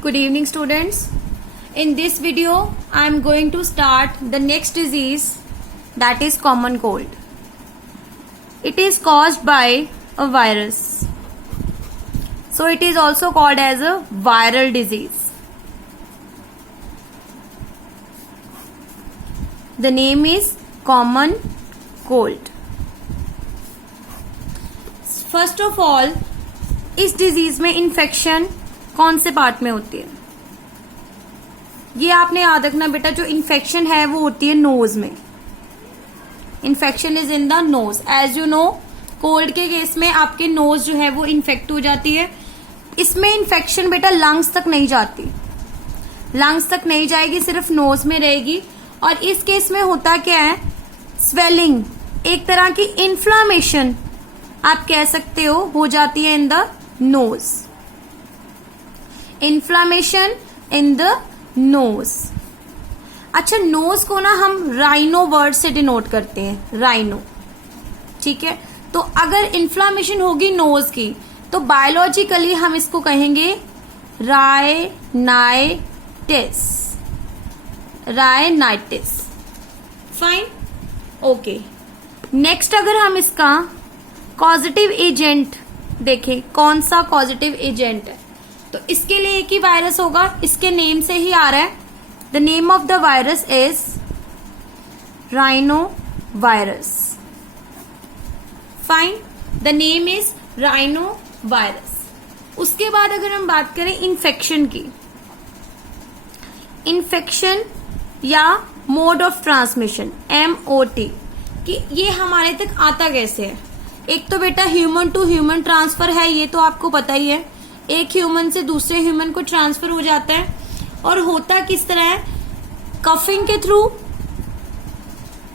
Good evening, students. In this video, I am going to start the next disease, that is common cold. It is caused by a virus. So it is also called as a viral disease. The name is common cold. First of all, इस disease में infection कौन से part में होती है? ये आपने याद रखना बेटा, जो इन्फेक्शन है वो होती है नोज में. Infection is in the nose. As you know, cold के केस में आपके नोज जो है वो इन्फेक्ट हो जाती है. इसमें इन्फेक्शन बेटा लंग्स तक नहीं जाती, लंग्स तक नहीं जाएगी, सिर्फ नोज में रहेगी. और इस केस में होता क्या है, स्वेलिंग, एक तरह की इन्फ्लामेशन आप कह सकते हो जाती है इन the knows. Inflammation in the knows. अच्छा, नोज को ना हम राइनो वर्ड से डिनोट करते हैं, राइनो. ठीक है, तो अगर इन्फ्लामेशन होगी नोज की तो बायोलॉजिकली हम इसको कहेंगे rhinitis. Rhinitis. Fine, okay. Next अगर हम इसका कॉजेटिव एजेंट देखें, कौन सा कॉजेटिव एजेंट है, तो इसके लिए एक ही वायरस होगा. इसके नेम से ही आ रहा है. The name of the virus is rhino virus. Fine, the name is rhino virus. उसके बाद अगर हम बात करें इन्फेक्शन की, इन्फेक्शन या मोड ऑफ ट्रांसमिशन, MOT, कि ये हमारे तक आता कैसे है. एक तो बेटा ह्यूमन टू ह्यूमन ट्रांसफर है, ये तो आपको पता ही है. एक ह्यूमन से दूसरे ह्यूमन को ट्रांसफर हो जाता है. और होता किस तरह है, कफिंग के थ्रू,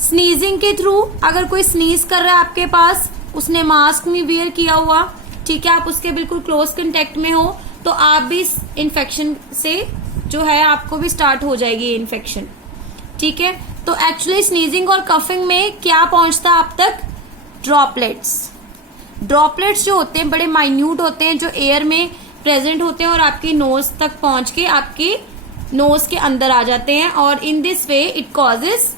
स्नीजिंग के थ्रू. अगर कोई स्नीज कर रहा है आपके पास, उसने मास्क भी वियर किया हुआ, ठीक है, आप उसके बिल्कुल क्लोज कांटेक्ट में हो, तो आप भी इस इन्फेक्शन से जो है आपको भी स्टार्ट हो जाएगी ये इन्फेक्शन. ठीक है, तो एक्चुअली स्नीजिंग और कफिंग में क्या पहुंचता है आप तक, ड्रॉपलेट्स. ड्रॉपलेट्स जो होते हैं बड़े माइन्यूट होते हैं, जो एयर में प्रेजेंट होते हैं और आपकी नोज तक पहुंच के आपकी नोज के अंदर आ जाते हैं. और in this way it causes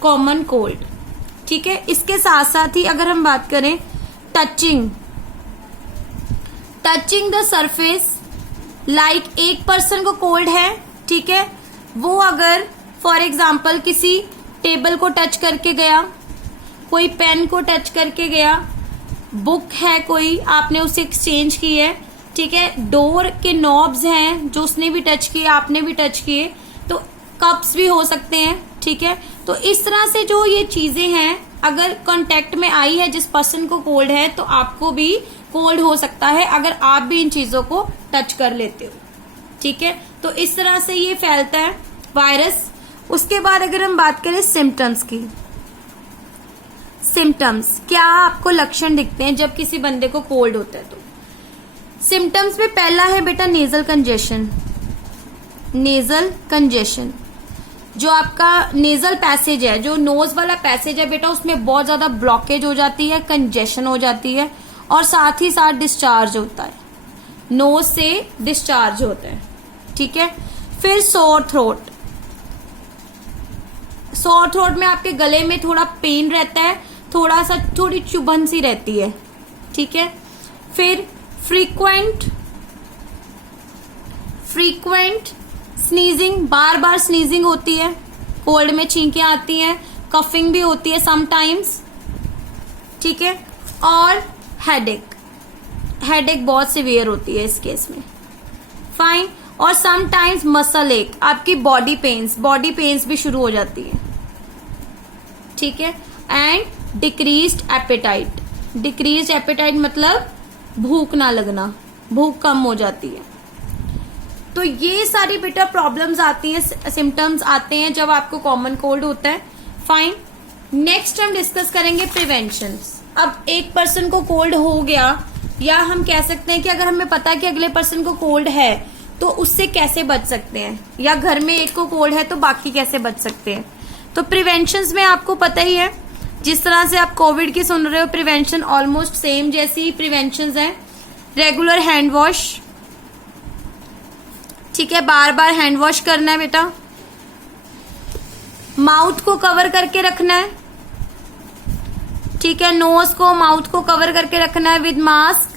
common cold. ठीक है, इसके साथ साथ ही अगर हम बात करें टचिंग द सरफेस, लाइक एक पर्सन को कोल्ड है, ठीक है, वो अगर फॉर एग्जाम्पल किसी टेबल को टच करके गया, कोई पेन को टच करके गया, बुक है कोई, आपने उसे एक्सचेंज की है, ठीक है, डोर के नॉब्स हैं जो उसने भी टच किए, आपने भी टच किए, तो कप्स भी हो सकते हैं. ठीक है, तो इस तरह से जो ये चीजें हैं, अगर कांटेक्ट में आई है जिस पर्सन को कोल्ड है, तो आपको भी कोल्ड हो सकता है अगर आप भी इन चीजों को टच कर लेते हो. ठीक है, तो इस तरह से ये फैलता है वायरस. उसके बाद अगर हम बात करें सिम्टम्स की, सिम्टम्स क्या आपको लक्षण दिखते हैं जब किसी बंदे को कोल्ड होता है. तो सिम्टम्स में पहला है बेटा नेजल कंजेशन. नेजल कंजेशन, जो आपका नेजल पैसेज है, जो नोज वाला पैसेज है बेटा, उसमें बहुत ज्यादा ब्लॉकेज हो जाती है, कंजेशन हो जाती है, और साथ ही साथ डिस्चार्ज होता है, नोज से डिस्चार्ज होता है. ठीक है, फिर सोर थ्रोट. सोर थ्रोट में आपके गले में थोड़ा पेन रहता है, थोड़ी चुभन सी रहती है. ठीक है, फिर फ्रीक्वेंट स्नीजिंग, बार बार स्नीजिंग होती है, कोल्ड में छींकें आती हैं, कफिंग भी होती है समटाइम्स. ठीक है, और हेडेक बहुत सिवियर होती है इस केस में. फाइन, और समटाइम्स मसल एक, आपकी बॉडी पेन्स भी शुरू हो जाती है. ठीक है, एंड डिक्रीज्ड एपेटाइट मतलब भूख ना लगना, भूख कम हो जाती है. तो ये सारी बेटा प्रॉब्लम्स आती हैं, सिम्टम्स आते हैं जब आपको कॉमन कोल्ड होता है. फाइन, नेक्स्ट हम डिस्कस करेंगे प्रिवेंशन. अब एक पर्सन को कोल्ड हो गया, या हम कह सकते हैं कि अगर हमें पता है कि अगले पर्सन को कोल्ड है तो उससे कैसे बच सकते हैं, या घर में एक को कोल्ड है तो बाकी कैसे बच सकते हैं. तो प्रिवेंशन में आपको पता ही है, जिस तरह से आप कोविड की सुन रहे हो, प्रिवेंशन ऑलमोस्ट सेम जैसी प्रिवेंशन है. रेगुलर हैंड वॉश, ठीक है, बार बार हैंड वॉश करना है बेटा। माउथ को कवर करके रखना है, ठीक है, नोज को माउथ को कवर करके रखना है विद मास्क,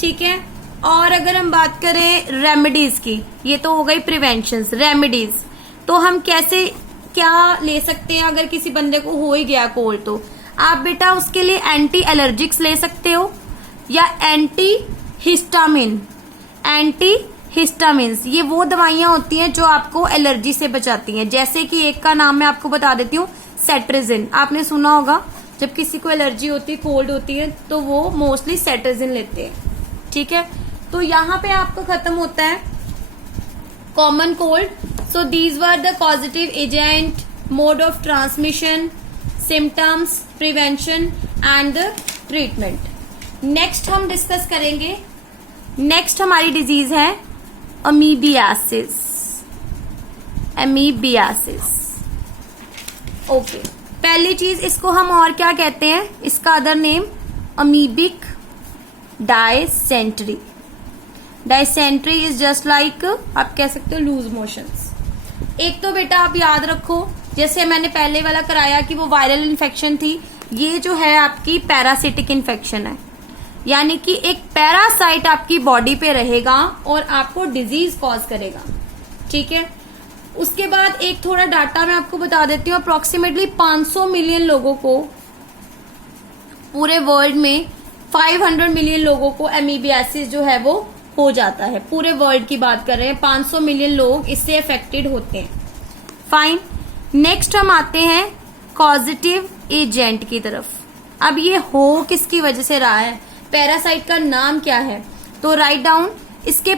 ठीक है। और अगर हम बात करें रेमेडीज की, ये तो हो गई प्रिवेंशन। रेमेडीज तो हम कैसे क्या ले सकते हैं अगर किसी बंदे को हो ही गया कोल्ड, तो आप बेटा उसके लिए एंटी एलर्जिक्स ले सकते हो या एंटी हिस्टामिन। एंटी हिस्टामिन्स ये वो दवाइयां होती हैं जो आपको एलर्जी से बचाती हैं। जैसे कि एक का नाम मैं आपको बता देती हूँ, सेट्रिजिन। आपने सुना होगा जब किसी को एलर्जी होती है, कोल्ड होती है, तो वो मोस्टली सेट्रिजिन लेते हैं, ठीक है। तो यहाँ पे आपका खत्म होता है common cold. So these were the positive agent, mode of transmission, symptoms, prevention and the treatment. Next हम डिस्कस करेंगे, नेक्स्ट हमारी डिजीज है अमीबियासिस। Amoebiasis, okay. पहली चीज, इसको हम और क्या कहते हैं, इसका other name amoebic dysentery. Dysentery is just like, आप कह सकते हो लूज मोशंस। एक तो बेटा आप याद रखो, जैसे मैंने पहले वाला कराया कि वो वायरल इन्फेक्शन थी, ये जो है आपकी पैरासिटिक इन्फेक्शन है, यानी कि एक पैरासाइट आपकी बॉडी पे रहेगा और आपको डिजीज कॉज करेगा, ठीक है। उसके बाद एक थोड़ा डाटा मैं आपको बता देती हूँ, अप्रोक्सीमेटली 500 मिलियन लोगों को, पूरे वर्ल्ड में 500 मिलियन लोगों को एमीबियासिस जो है वो हो जाता है। पूरे वर्ल्ड की बात कर रहे हैं, 500 मिलियन लोग इससे अफेक्टेड होते हैं। फाइन, नेक्स्ट हम आते हैं कॉजेटिव एजेंट की तरफ। अब ये हो किसकी वजह से रहा है, पैरासाइट का नाम क्या है, तो राइट डाउन, इसके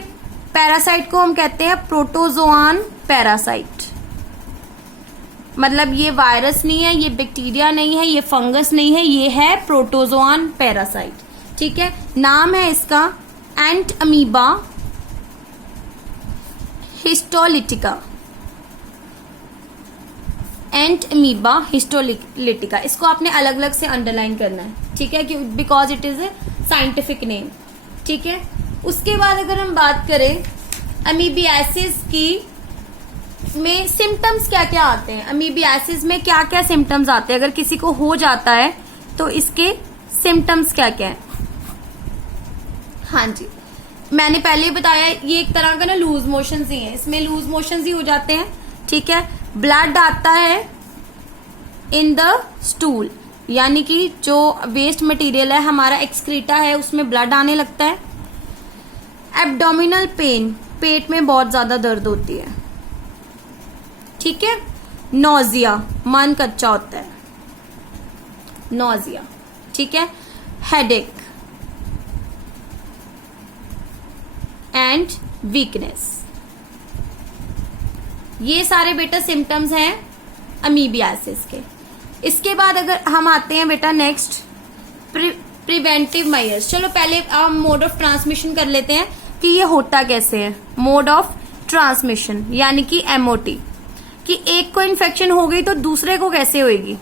पैरासाइट को हम कहते हैं प्रोटोजोआन पैरासाइट। मतलब ये वायरस नहीं है, ये बैक्टीरिया नहीं है, ये फंगस नहीं है, ये है प्रोटोजोआन पैरासाइट, ठीक है। नाम है इसका एंट अमीबा हिस्टोलिटिका। एंट अमीबा हिस्टोलिटिका, इसको आपने अलग अलग से अंडरलाइन करना है, ठीक है, because it is a scientific name, ठीक है। उसके बाद अगर हम बात करें अमीबियासिस की, में सिम्टम्स क्या क्या आते हैं, अमीबियासिस में क्या क्या सिम्टम्स आते हैं, अगर किसी को हो जाता है तो इसके सिम्टम्स क्या क्या है। हाँ जी, मैंने पहले ही बताया, ये एक तरह का ना लूज मोशंस ही है, इसमें लूज मोशंस ही हो जाते हैं, ठीक है। ब्लड आता है इन द स्टूल, यानी कि जो वेस्ट मटेरियल है हमारा एक्सक्रीटा है, उसमें ब्लड आने लगता है। एब्डोमिनल पेन, पेट में बहुत ज्यादा दर्द होती है, ठीक है। नोजिया, मन कच्चा होता है, नोजिया, ठीक है। हेडेक एंड वीकनेस, ये सारे बेटा सिम्टम्स हैं अमीबियासिस के। इसके बाद अगर हम आते हैं बेटा नेक्स्ट प्रिवेंटिव मेजर्स। चलो पहले हम मोड ऑफ ट्रांसमिशन कर लेते हैं कि ये होता कैसे है। मोड ऑफ ट्रांसमिशन यानी कि एमओटी, कि एक को इन्फेक्शन हो गई तो दूसरे को कैसे होगी।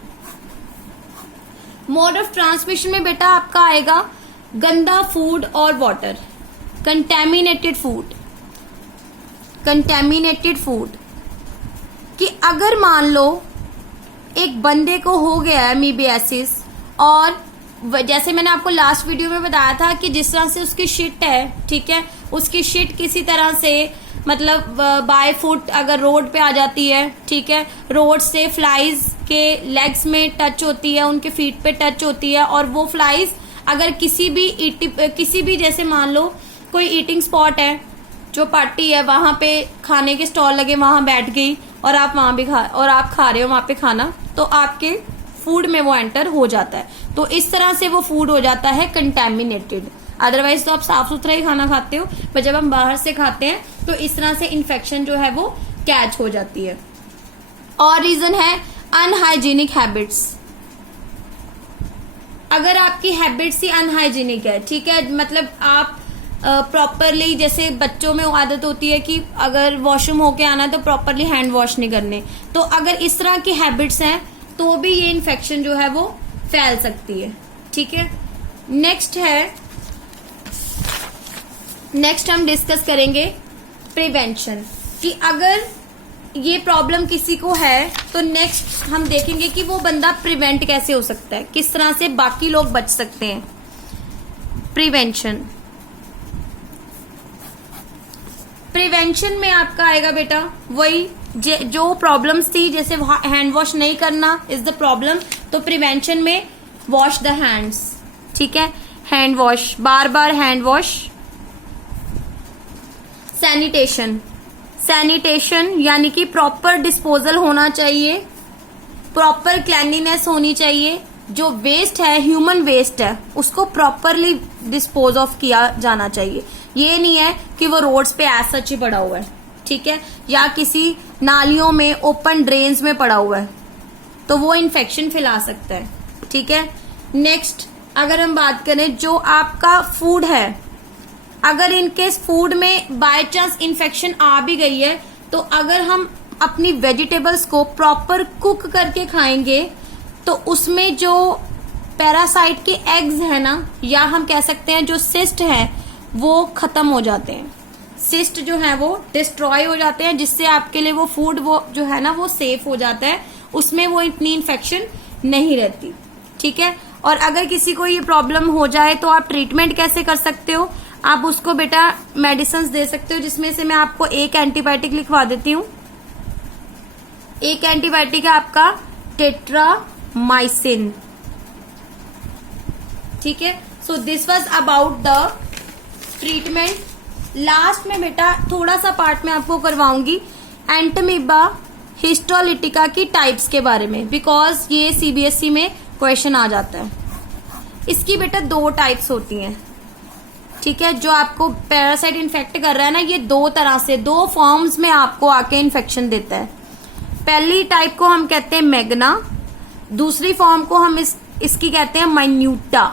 मोड ऑफ ट्रांसमिशन में बेटा आपका आएगा गंदा फूड और water, contaminated food. Contaminated food कि अगर मान लो एक बंदे को हो गया है अमीबियासिस, और जैसे मैंने आपको लास्ट वीडियो में बताया था कि जिस तरह से उसकी शिट है, ठीक है, उसकी शिट किसी तरह से मतलब बाय फुट अगर रोड पे आ जाती है, ठीक है, रोड से फ्लाइज के लेग्स में टच होती है, उनके फीट पे टच होती है, और वो फ्लाइज अगर किसी भी जैसे मान लो कोई ईटिंग स्पॉट है, जो पार्टी है, वहां पे खाने के स्टॉल लगे, वहां बैठ गई और आप वहां भी आप खा रहे हो वहां पे खाना, तो आपके फूड में वो एंटर हो जाता है। तो इस तरह से वो फूड हो जाता है कंटेमिनेटेड। अदरवाइज तो आप साफ सुथरा ही खाना खाते हो, पर जब हम बाहर से खाते हैं तो इस तरह से इन्फेक्शन जो है वो कैच हो जाती है। और रीजन है अनहाइजीनिक हैबिट्स। अगर आपकी हैबिट्स ही अनहाइजीनिक है, ठीक है, मतलब आप प्रॉपरली, जैसे बच्चों में आदत होती है कि अगर वॉशरूम होके आना है तो प्रॉपरली हैंड वॉश नहीं करने, तो अगर इस तरह की हैबिट्स हैं तो भी ये इन्फेक्शन जो है वो फैल सकती है, ठीक है। नेक्स्ट हम डिस्कस करेंगे प्रिवेंशन, कि अगर ये प्रॉब्लम किसी को है तो नेक्स्ट हम देखेंगे कि वो बंदा प्रिवेंट कैसे हो सकता है, किस तरह से बाकी लोग बच सकते हैं। प्रिवेंशन, प्रिवेंशन में आपका आएगा बेटा वही जो प्रॉब्लम्स थी, जैसे हैंड वॉश नहीं करना इज द प्रॉब्लम, तो प्रिवेंशन में वॉश द हैंड्स, ठीक है, हैंड वॉश, बार बार हैंड वॉश। सैनिटेशन, सैनिटेशन यानी कि प्रॉपर डिस्पोजल होना चाहिए, प्रॉपर क्लैनलीनेस होनी चाहिए, जो वेस्ट है, ह्यूमन वेस्ट है, उसको प्रॉपरली डिस्पोज ऑफ किया जाना चाहिए। ये नहीं है कि वो रोड्स पे एज सच ही पड़ा हुआ है, ठीक है, या किसी नालियों में, ओपन ड्रेन्स में पड़ा हुआ है, तो वो इन्फेक्शन फैला सकता है, ठीक है। नेक्स्ट अगर हम बात करें, जो आपका फूड है, अगर इनकेस फूड में बाय चांस इन्फेक्शन आ भी गई है, तो अगर हम अपनी वेजिटेबल्स को प्रॉपर कुक करके खाएंगे तो उसमें जो पैरासाइट के एग्स है ना, या हम कह सकते हैं जो सिस्ट है, वो खत्म हो जाते हैं, सिस्ट जो है वो डिस्ट्रॉय हो जाते हैं, जिससे आपके लिए वो फूड वो जो है ना वो सेफ हो जाता है, उसमें वो इतनी इन्फेक्शन नहीं रहती, ठीक है। और अगर किसी को ये प्रॉब्लम हो जाए तो आप ट्रीटमेंट कैसे कर सकते हो, आप उसको बेटा मेडिसिन दे सकते हो, जिसमें से मैं आपको एक एंटीबायोटिक लिखवा देती हूँ। एक एंटीबायोटिक है आपका टेट्रामाइसिन, ठीक है। So this was about the treatment. Last में बेटा थोड़ा सा पार्ट में आपको करवाऊंगी एंटमीबा हिस्टोलिटिका की टाइप्स के बारे में, बिकॉज ये सीबीएसई में क्वेश्चन आ जाता है। इसकी बेटा 2 टाइप्स होती हैं, ठीक है। जो आपको पैरासाइट इन्फेक्ट कर रहा है ना, ये 2 तरह से 2 फॉर्म्स में आपको आके इन्फेक्शन देता है। पहली टाइप को हम कहते हैं मैग्ना, दूसरी फॉर्म को हम इसकी कहते हैं माइन्यूटा।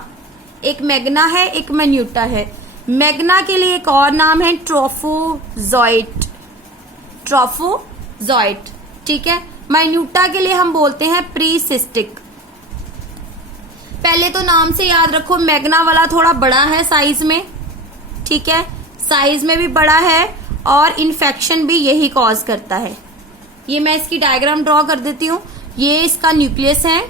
एक मैग्ना है, एक माइन्यूटा है। मैग्ना के लिए एक और नाम है ट्रोफोजॉइट, ट्रोफोजॉइट, ठीक है। माइन्यूटा के लिए हम बोलते हैं प्रीसिस्टिक। पहले तो नाम से याद रखो, मैग्ना वाला थोड़ा बड़ा है साइज में, ठीक है, साइज में भी बड़ा है और इन्फेक्शन भी यही कॉज करता है। ये मैं इसकी डायग्राम ड्रॉ कर देती हूँ। ये इसका न्यूक्लियस है,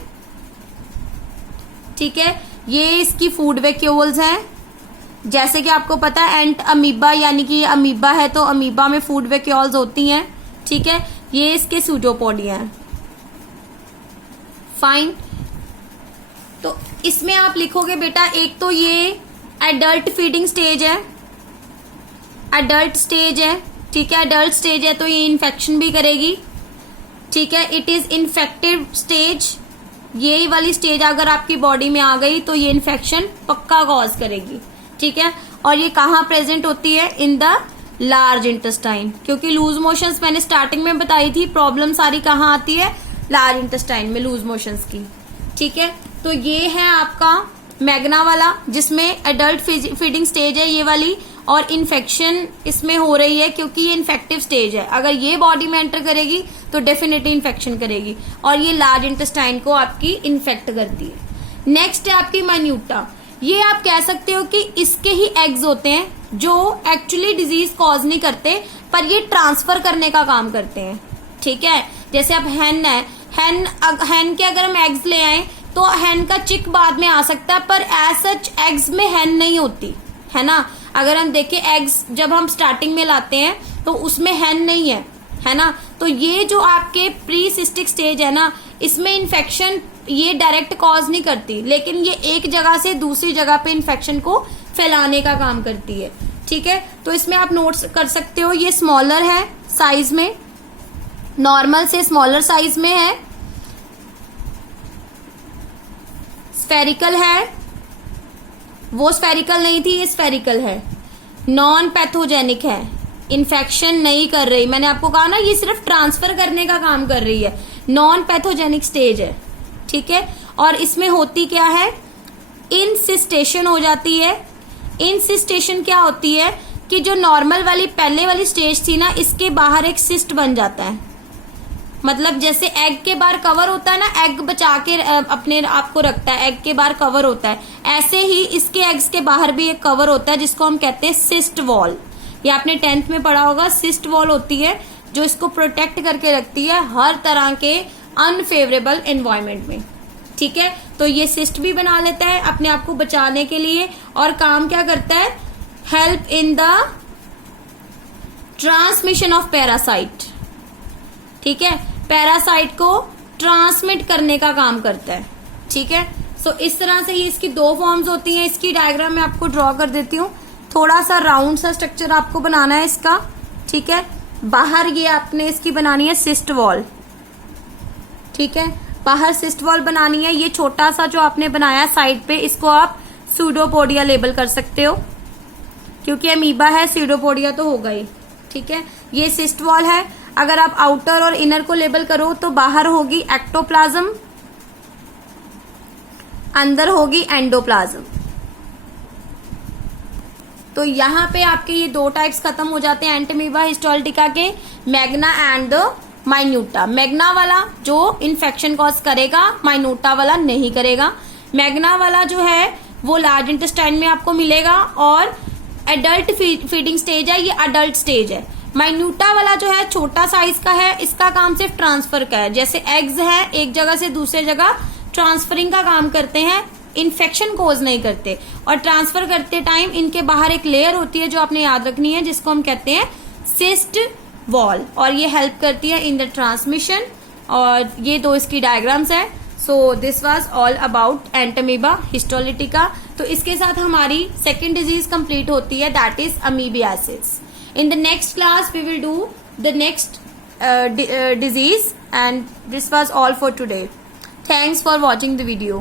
ठीक है, ये इसकी फूड वैक्यूल्स हैं। जैसे कि आपको पता है एंट अमीबा, यानी कि ये अमीबा है तो अमीबा में फूड वैक्यूल्स होती हैं, ठीक है। ये इसके सूडोपोडिया हैं, फाइन। तो इसमें आप लिखोगे बेटा, एक तो ये एडल्ट फीडिंग स्टेज है, एडल्ट स्टेज है, ठीक है, एडल्ट स्टेज है तो ये इन्फेक्शन भी करेगी, ठीक है। इट इज इन्फेक्टिव स्टेज, ये वाली स्टेज अगर आपकी बॉडी में आ गई तो ये इन्फेक्शन पक्का कॉज करेगी, ठीक है। और ये कहाँ प्रेजेंट होती है, इन द लार्ज इंटेस्टाइन, क्योंकि लूज मोशंस मैंने स्टार्टिंग में बताई थी, प्रॉब्लम सारी कहाँ आती है, लार्ज इंटेस्टाइन में लूज मोशंस की, ठीक है। तो ये है आपका मैग्ना वाला, जिसमें एडल्ट फीडिंग स्टेज है ये वाली, और इन्फेक्शन इसमें हो रही है क्योंकि ये इन्फेक्टिव स्टेज है। अगर ये बॉडी में एंटर करेगी तो डेफिनेटली इन्फेक्शन करेगी, और ये लार्ज इंटेस्टाइन को आपकी इन्फेक्ट करती है। नेक्स्ट है आपकी माइन्यूटा। ये आप कह सकते हो कि इसके ही एग्स होते हैं जो एक्चुअली डिजीज कॉज नहीं करते, पर ये ट्रांसफर करने का काम करते हैं, ठीक है। जैसे अब हैन है, हैन के अगर हम एग्स ले आए तो हैन का चिक बाद में आ सकता है, पर एज सच एग्स में हैन नहीं होती है ना। अगर हम देखें एग्स जब हम स्टार्टिंग में लाते हैं तो उसमें हैन नहीं है ना। तो ये जो आपके प्रीसिस्टिक स्टेज है ना, इसमें इन्फेक्शन ये डायरेक्ट कॉज नहीं करती, लेकिन ये एक जगह से दूसरी जगह पे इन्फेक्शन को फैलाने का काम करती है, ठीक है। तो इसमें आप नोट कर सकते हो, ये स्मॉलर है साइज में, नॉर्मल से स्मॉलर साइज में है, स्फेरिकल है, वो स्फेरिकल नहीं थी, ये स्फेरिकल है, नॉन पैथोजेनिक है, इन्फेक्शन नहीं कर रही। मैंने आपको कहा ना ये सिर्फ ट्रांसफर करने का काम कर रही है, नॉन पैथोजेनिक स्टेज है, ठीक है। और इसमें होती क्या है, इंसिस्टेशन हो जाती है। इंसिस्टेशन क्या होती है कि जो नॉर्मल वाली पहले वाली स्टेज थी ना, इसके बाहर एक सिस्ट बन जाता है। मतलब जैसे एग के बाहर कवर होता है ना, एग बचा के अपने आप को रखता है, एग के बाहर कवर होता है, ऐसे ही इसके एग्स के बाहर भी एक कवर होता है जिसको हम कहते हैं सिस्ट वॉल। ये आपने 10th में पढ़ा होगा। सिस्ट वॉल होती है जो इसको प्रोटेक्ट करके रखती है हर तरह के अनफेवरेबल एनवायरमेंट में, ठीक है। तो ये सिस्ट भी बना लेता है अपने आप को बचाने के लिए, और काम क्या करता है, help in the transmission of parasite, ठीक है। पैरासाइट को ट्रांसमिट करने का काम करता है, ठीक है। सो इस तरह से ये इसकी दो फॉर्म्स होती हैं। इसकी डायग्राम मैं आपको ड्रॉ कर देती हूँ। थोड़ा सा राउंड सा स्ट्रक्चर आपको बनाना है इसका, ठीक है। बाहर ये आपने इसकी बनानी है सिस्ट वॉल, ठीक है। बाहर सिस्ट वॉल बनानी है। ये छोटा सा जो आपने बनाया साइड पे, इसको आप सूडोपोडिया लेबल कर सकते हो, क्योंकि अमीबा है, सूडोपोडिया तो होगा ही, ठीक है। ये सिस्ट वॉल है। अगर आप आउटर और इनर को लेबल करो तो बाहर होगी एक्टोप्लाज्म, अंदर होगी एंडोप्लाज्म। तो यहाँ पे आपके ये दो टाइप्स खत्म हो जाते हैं एंटमीबा हिस्टोल्टिका के, मैग्ना एंड द माइन्यूटा। मैग्ना वाला जो इन्फेक्शन कॉज करेगा, माइन्यूटा वाला नहीं करेगा। मैग्ना वाला जो है वो लार्ज इंटेस्टाइन में आपको मिलेगा और एडल्ट फीडिंग स्टेज है, ये अडल्ट स्टेज है। माइन्यूटा वाला जो है छोटा साइज का है, इसका काम सिर्फ ट्रांसफर का है। जैसे एग्स है, एक जगह से दूसरे जगह ट्रांसफरिंग का काम करते हैं, इन्फेक्शन कोज नहीं करते। और ट्रांसफर करते टाइम इनके बाहर एक लेयर होती है जो आपने याद रखनी है, जिसको हम कहते हैं सिस्ट वॉल, और ये हेल्प करती है इन द ट्रांसमिशन। और ये दो इसकी डायग्राम्स है। So this was all about Entamoeba histolytica. तो इसके साथ हमारी सेकेंड डिजीज कंप्लीट होती है, that is amoebiasis. In the next class, we will do the next disease, and this was all for today. Thanks for watching the video.